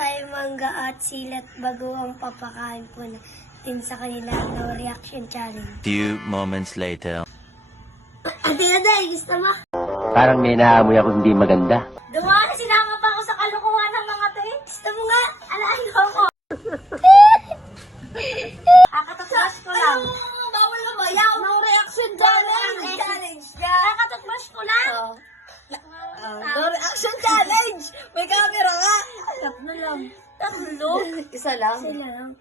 tayo mangga at silat bago ang papakain po natin sa kanila no reaction challenge. Few moments later. Ate Aday, gusto mo? Parang may naamoy ako hindi maganda. Dumaan, sinama pa ako sa kalukuhan ng mga to. Gusto mo nga? Alain ko ako. Kakatapos ko lang. Bawal na ba? Yaw, no reaction challenge. Kakatapos ko lang. No reaction challenge! May camera ka! Tatlo lang. Tatlo? Isa lang. Sila lang.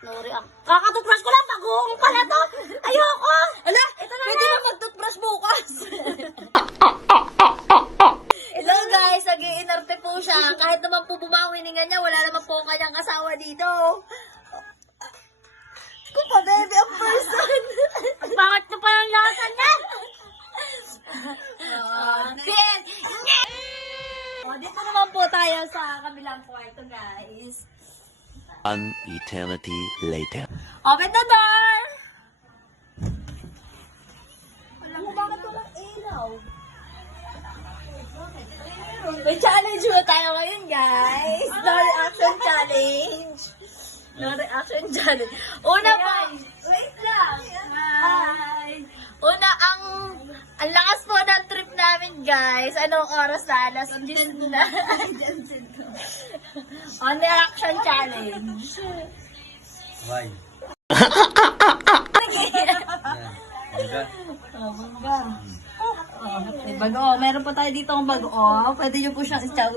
No reaction. Kakatapos ko lang. Pag-uong pala to. Ayoko. Ala! Ito na Pwede lang. na mag-toothbrush bukas! Hello guys! Nag-iinarte po siya. Kahit naman po bumaong hininga niya, wala naman po kanyang kasawa dito. Kung pa baby ang person! Ang pangat na pa yung lasa niya. Then, dito naman po tayo sa kabilang kwarto guys. An eternity later. Open the door! Alam mo bakit walang ilaw? May challenge mo tayo ngayon guys. No reaction challenge. No reaction challenge. Una po. Wait lang. Hi. Una ang lakas po ng trip namin guys. Anong oras na? Alas 10 na. On the action challenge. Why? May bago. Meron pa tayo dito ang bago. Pwede nyo po siyang chow.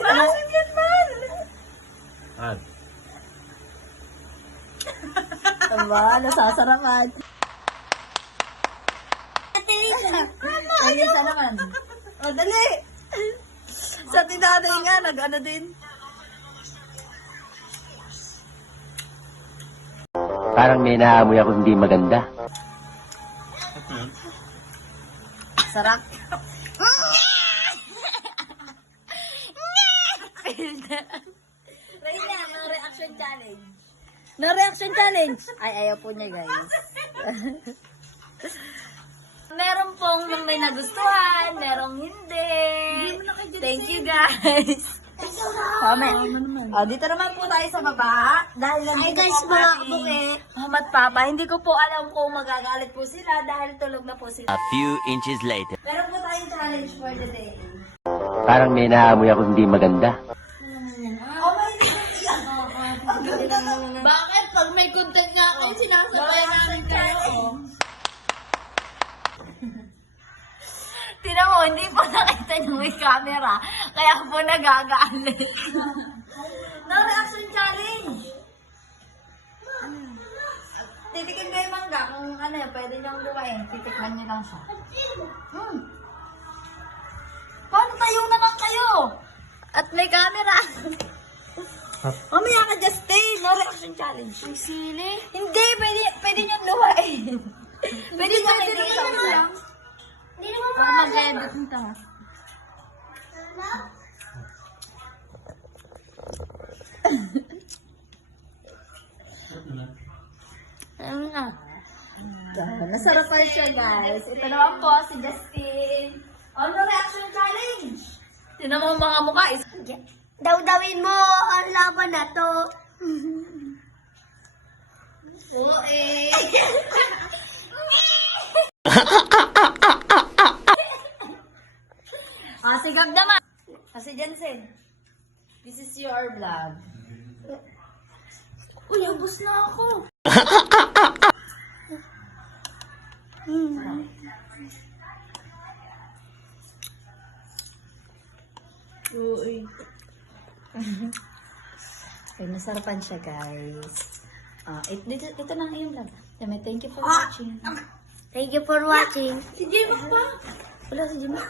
Bakit yan man? At? Aba, nasasarapan. Ay, isa naman. O, dali. Sa tinaday nga, nag-ano din. Parang may naamoy ako hindi maganda. Sarap. Reyna, no reaction challenge. No reaction challenge. Ay, ayaw po niya, guys. Meron pong may nagustuhan, merong hindi. Thank you, guys. Dito naman po tayo sa baba. Dahil nandito guys, po mga ang aking kabuke. mama at papa. Hindi ko po alam kung magagalit po sila dahil tulog na po sila. A few inches later. Meron po tayong challenge for the day. Parang may naamoy ako hindi maganda. Oh my God! Bakit? Pag may content nga kayo, sinasabayan namin kayo. Tinan mo, hindi po nakita niyo may camera. Kaya po nagagalit. No reaction challenge! Titikin kayo mangga kung ano, pwede niyong luwain. Titikman niyo lang siya. Paano tayo naman kayo? At may camera. Mamaya ka, Justin. No reaction challenge. Ang sili. Hindi, pwede niyong luwain. Pwede niyong hindi sa Hindi naman Ako mag-edit nito. Ano na? Nasarapan siya, guys. Ito naman po, si Justin. On the reaction challenge. Tinan mo ang mga mukha. Daw-dawin mo ang laban na to. Oo eh. Sigab naman. Kasi Jensen, this is your vlog. Uy, ubos na ako. Uy. Okay, masarapan siya, guys. Ito na ang iyong vlog. Thank you for watching. Thank you for watching. Si Jimmy pa. Wala si Jimmy.